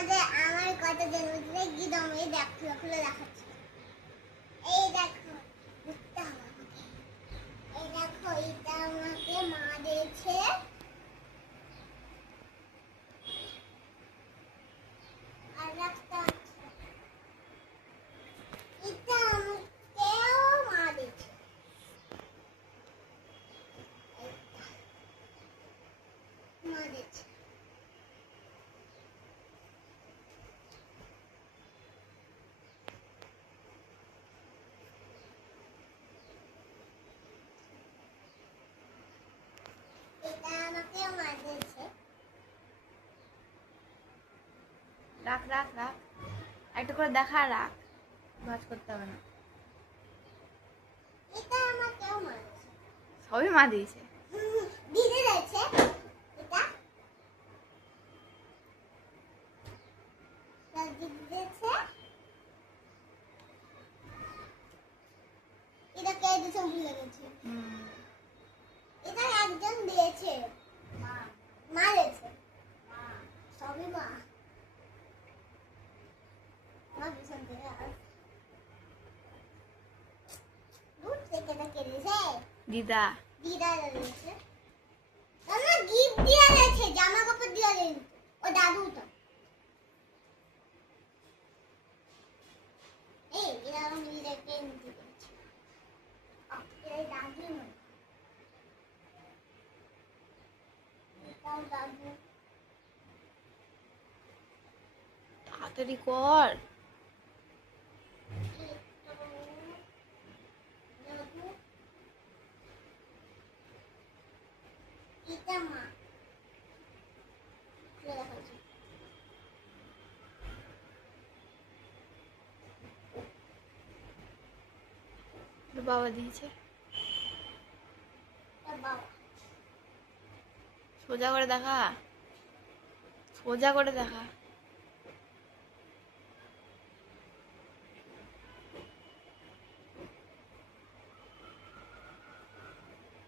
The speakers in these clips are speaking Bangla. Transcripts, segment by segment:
আমার কত জন্মদিনে গিয়ে আমি দেখো খুলে দেখাচ্ছি। এই দেখো এই দেখো এটা আমাকে মা দিয়েছে। আর একটা এটা আমাকেও মা দিয়েছে। মা দিয়েছে। রাখ রাখ রাখ, একটা করে দেখা, রাখ, ভাজ করতে হবে না। এটা আমাকেও মা দিয়েছে। সবই মা দিয়েছে। দিদি দিয়েছে এটা দিদি দিয়েছে। এটা কে দিয়েছে ভুলে গেছি। এটা একজন দিয়েছে। মা দিয়েছে। সবই মা। মা ভীষণ দিয়ে দূর থেকে কে দিয়েছে? দিদা। দিদা দিয়েছে। আমার গিফট দিয়ে দিয়েছে, জামা কাপড় দিয়ে দিয়েছে। ও দাদু তো। এই এরা আমি দিদা পেন দিয়েছে। এই দাদু নয়। এটাও দাদু। তাড়াতাড়ি কর। এটা মা। দেখাচ্ছি। বাবা দিয়েছে। বাবা। সোজা করে দেখা, সোজা করে দেখা।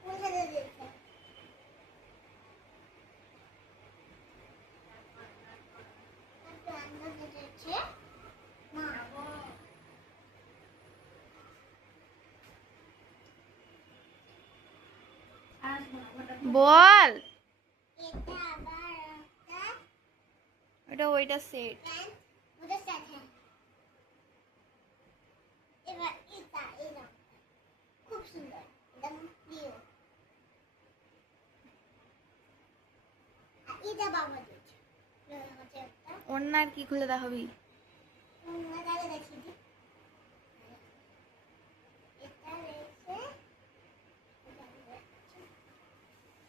কোথায় দিয়েছে? রান্না দিয়েছে মা। বল। এটা আবার একটা এটা ওইটা সেট। প্যান্ট ওটা সাথে। এবার এটা এরকম খুব সুন্দর, একদম প্রিয়। আর এটা বাবা দিয়েছে। অন্য আর কি খুলে দেখাবি? তাহলে দেখি দি। এটা রয়েছে।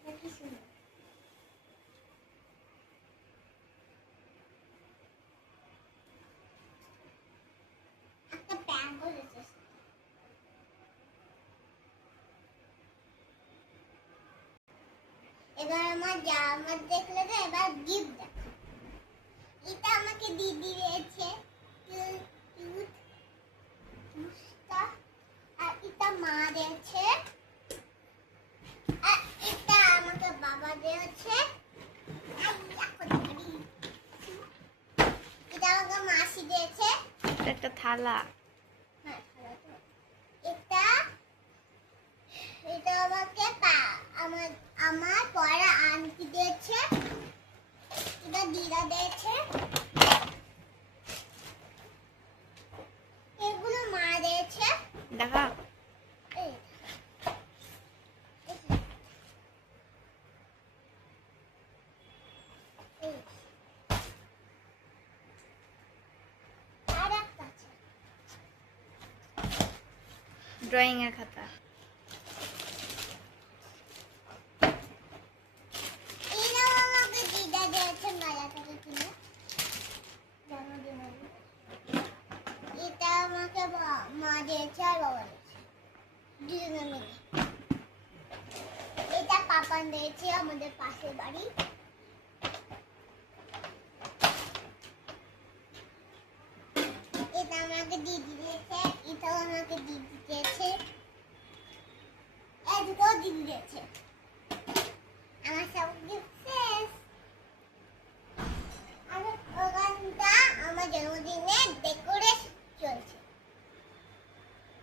এটা কি সুন্দর। একটা প্যান্টও রয়েছে। এবার আমার জামা দেখলে তো এবার গিফট দেখো। এটা আমাকে দিদি দিয়েছে। আর এটা মা দিয়েছে। আর এটা আমাকে বাবা দিয়েছে। এটা আমাকে মাসি দিয়েছে। এটা একটা থালা। হ্যাঁ, এটা এটা আমাকে আমার আমার পড়া আন্টি দিয়েছে। এটা দিদা দিয়েছে। এগুলো মা দিয়েছে। দেখা। এই এই আর একটা আছে। ড্রয়িং এর খাতা। এটাও আমাকে দিদা দিয়েছে মেলা থেকে কিনে জন্মদিনে। এটা আমাকে মা দিয়েছে আর বাবা দিয়েছে দুজনে মিলে। এটা পাপান দিয়েছে আমাদের পাশের বাড়ি। এটা আমাকে দিদি দিয়েছে। এটাও আমাকে দিদি দিয়েছে। এই দুটো দিদি দিয়েছে। আমার সব গিফট